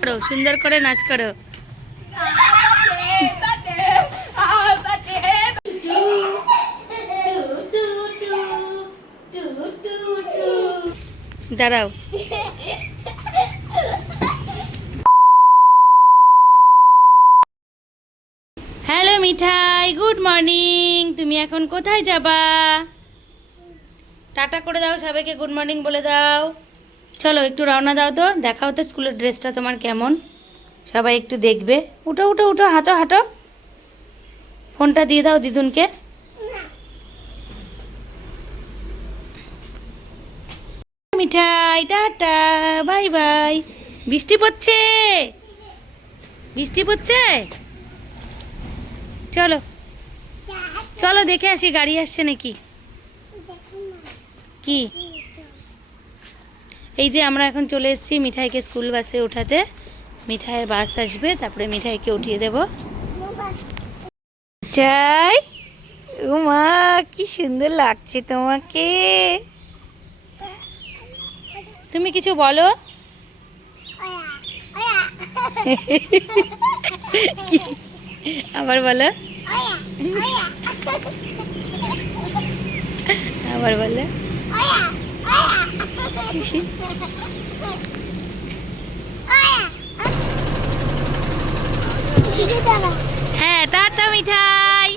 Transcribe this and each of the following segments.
করো, সুন্দর করে নাচ করো। দাঁড়াও। Hello Mithai, good morning. তুমি এখন কোথায় যাবা? টাটা করে দাও সবাইকে, গুড মর্নিং বলে দাও। চলো, একটু রওনা দাও তো দেখাও তো স্কুলের ড্রেসটা তোমার কেমন। সবাই একটু দেখবে। উঠো উঠো উঠো, হাঁটো হাঁটো। ফোনটা দিয়ে দাও দিদুনকে। Mithai, tata, bye bye. বৃষ্টি পড়ছে? বৃষ্টি পড়ছে? চলো। চলো, দেখে আসি, গাড়ি আসছে নাকি? কি? এই যে আমরা এখন চলে এসেছি মিঠাইকে স্কুল বাসে ওঠাতে। মিঠাইয়ের বাস আসবে, তারপরে মিঠাইকে উঠিয়ে দেব। চাই উমা কি সুন্দর লাগছে তোমাকে। তুমি কিছু বলো। আবার বলো। আবার বলো। হ্যাঁ টাটা মিঠাই।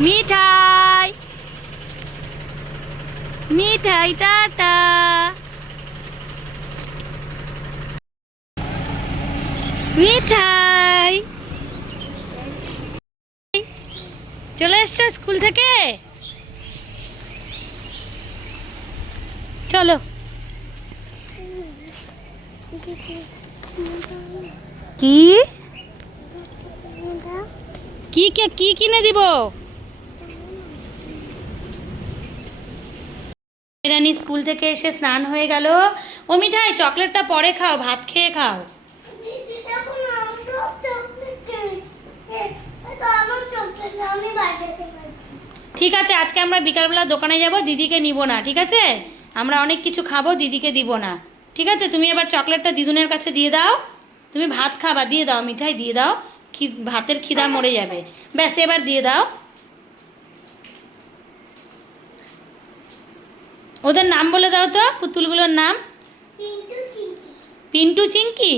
মিঠাই। মিঠাই টাটা। মিঠাই। চলে এসছো স্কুল থেকে? চলো। কি? কি কে কি কিনে দিব? রানী স্কুল থেকে এসে স্নান হয়ে গেল। ও মিঠাই চকলেটটা পরে খাও, ভাত খেয়ে খাও। ঠিক আছে, আজকে আমরা বিকালবেলা দোকানে যাব, দিদিকে নিব না, ঠিক আছে? আমরা অনেক কিছু খাব দিদিকে দিব না। ঠিক আছে? তুমি এবার চকলেটটা দিদুনের কাছে দিয়ে দাও। তুমি ভাত খাবা দিয়ে দাও মিঠাই দিয়ে দাও। কি ভাতের খিদা মরে যাবে। ব্যাস এবার দিয়ে দাও। ওদের নাম বলে দাও তো পুতুলগুলোর নাম। পিন্টু চিঙ্কি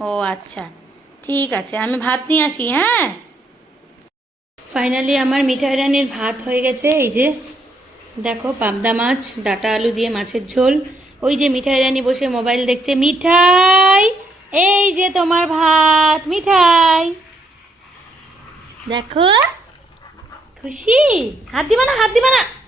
ও আচ্ছা। ঠিক আছে আমি ভাত নিয়ে আসি হ্যাঁ? ফাইনালি আমার মিঠাই রানির ভাত হয়ে গেছে এই যে। দেখো, পাবদা মাছ, ডাটা আলু দিয়ে মাছের ঝোল। ওই যে মিঠাই রানী বসে মোবাইল দেখছে, মিঠাই, এই যে তোমার ভাত, মিঠাই। দেখো, খুশি? হাত দিবা না, হাত দিবা না।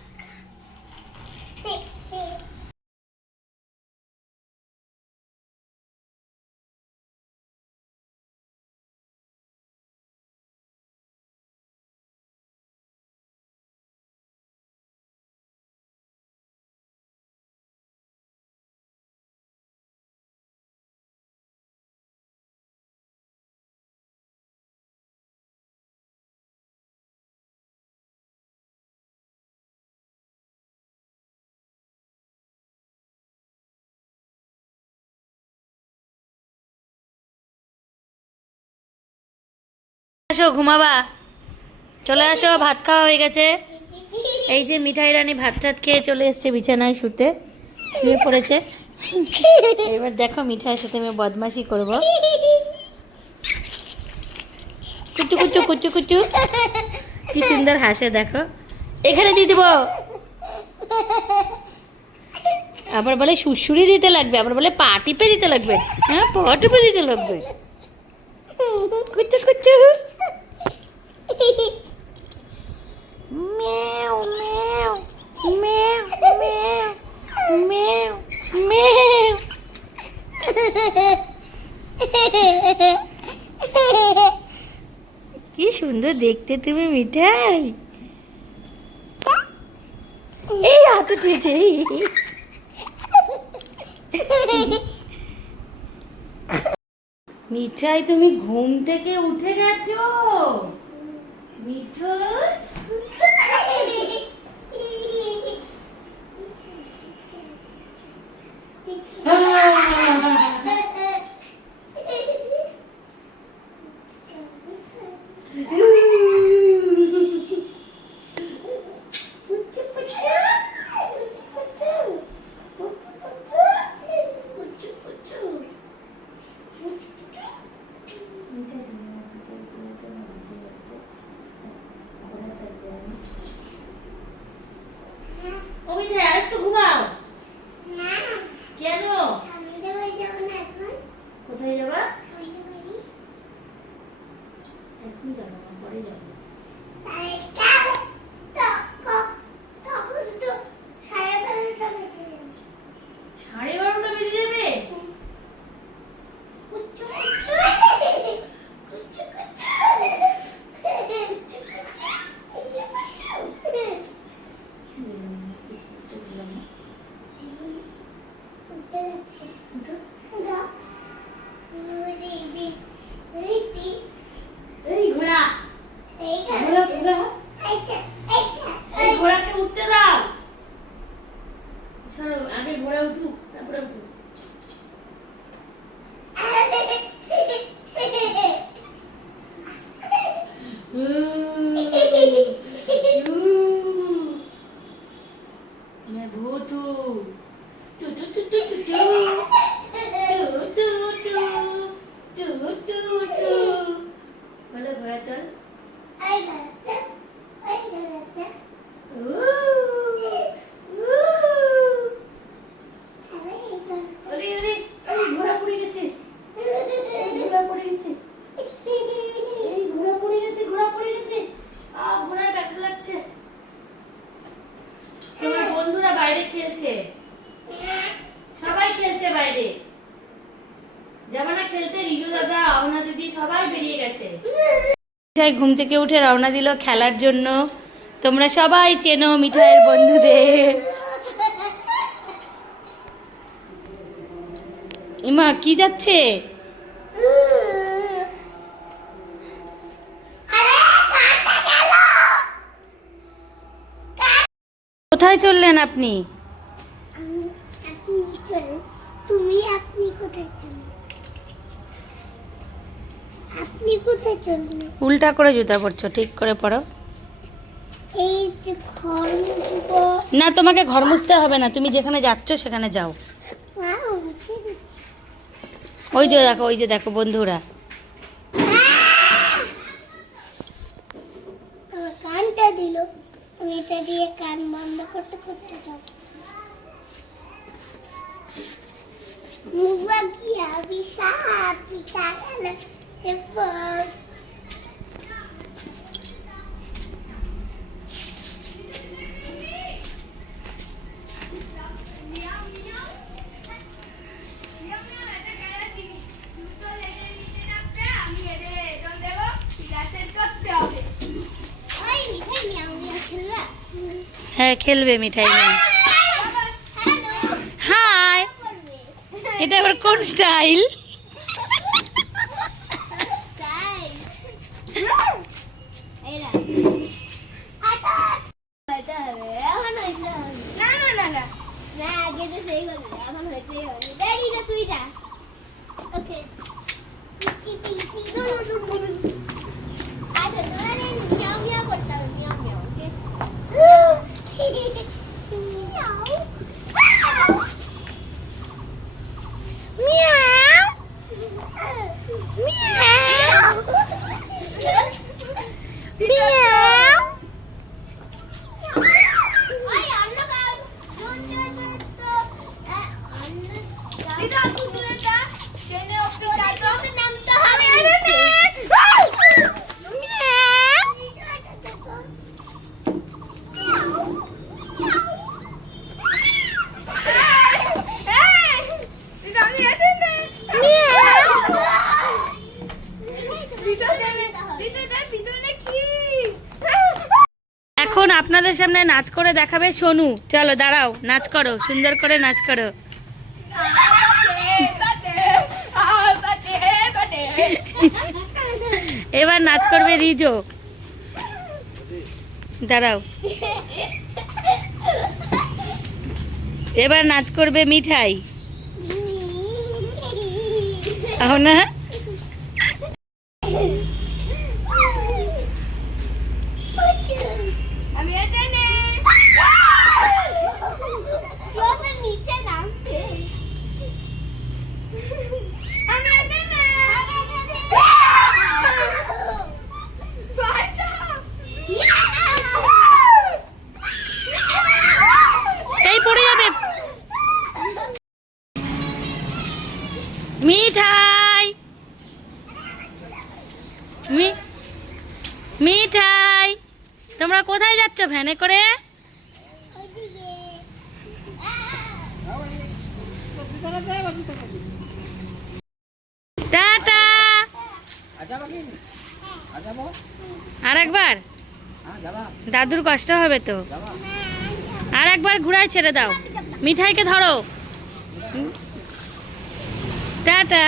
আসো, ঘুমাবা। চলে আসো, ভাত খাওয়া হয়ে গেছে। এই যে মিঠাই রানী ভাত টাত খেয়ে চলে এসছে বিছানায় শুতে, শুয়ে পড়েছে। এবার দেখো মিঠাইয়ের সাথে আমি বদমাশি করব। কুচু কুচু কুচু কুচু। কি সুন্দর হাসে, দেখো। এখানে দিয়ে দিব। আবার বলে সুরসুরি দিতে লাগবে, আবার বলে পা টিপে দিতে লাগবে। হ্যাঁ পা টিপে দিতে লাগবে। সুন্দর দেখতে তুমি মিঠাই। এই হাত উঠেছে। মিঠাই তুমি ঘুম থেকে উঠে গেছো? মিঠাই বাইরে খেলছে? সবাই খেলছে বাইরে। যাবে না খেলতে রিজু দাদা, অহনা দিদি সবাই বেরিয়ে গেছে। মিঠাই ঘুম থেকে উঠে রওনা দিল খেলার জন্য। তোমরা সবাই চেনো মিঠাইয়ের বন্ধুদের। ইমা, কি যাচ্ছে? কোথায় চললেন আপনি? তুমি আপনি কোথায় আপনি কোথায় চললে উল্টা করে জুতা পরছো ঠিক করে পড়ো এই যে ঘর না তোমাকে ঘর মুছতে হবে না তুমি যেখানে যাচ্ছ সেখানে যাও। ওই যে দেখো ওই যে দেখো বন্ধুরা। এটা দিয়ে কান বন্ধ করতে করতে যাও। মুখ বাগিয়ে বিশাল পিঠা খেলে এরপর হ্যাঁ খেলবে মিঠাই নিয়ে। হাই! এটা আবার কোন স্টাইল এরা আটা হইতে হবে এখন হইতে হবে না না না না না আগে তো সেই করবে এখন হইতেই হবে ড্যাডি না তুই যা ওকে আচ্ছা তোমার এই মিয়াও মিয়াও করতে হবে মিয়াও মিয়াও ওকে মিয়াও মিয়াও মিয়াও মিয়াও ওই অন্য কাউ দুধ তো অন্য দিদা তুই দুধ দা জেনে ওকে দাদা নাম তো হবে মিয়াও এখন আপনাদের সামনে নাচ করে দেখাবে সোনু। চলো দাঁড়াও নাচ করো সুন্দর করে নাচ করো। এবার নাচ করবে রিজো। দাঁড়াও। এবার নাচ করবে মিঠাই। না। ভ্যানে করে? টাটা। আর একবার দাদুর কষ্ট হবে তো। আর একবার ঘুরায় ছেড়ে দাও। মিঠাইকে ধরো। টাটা।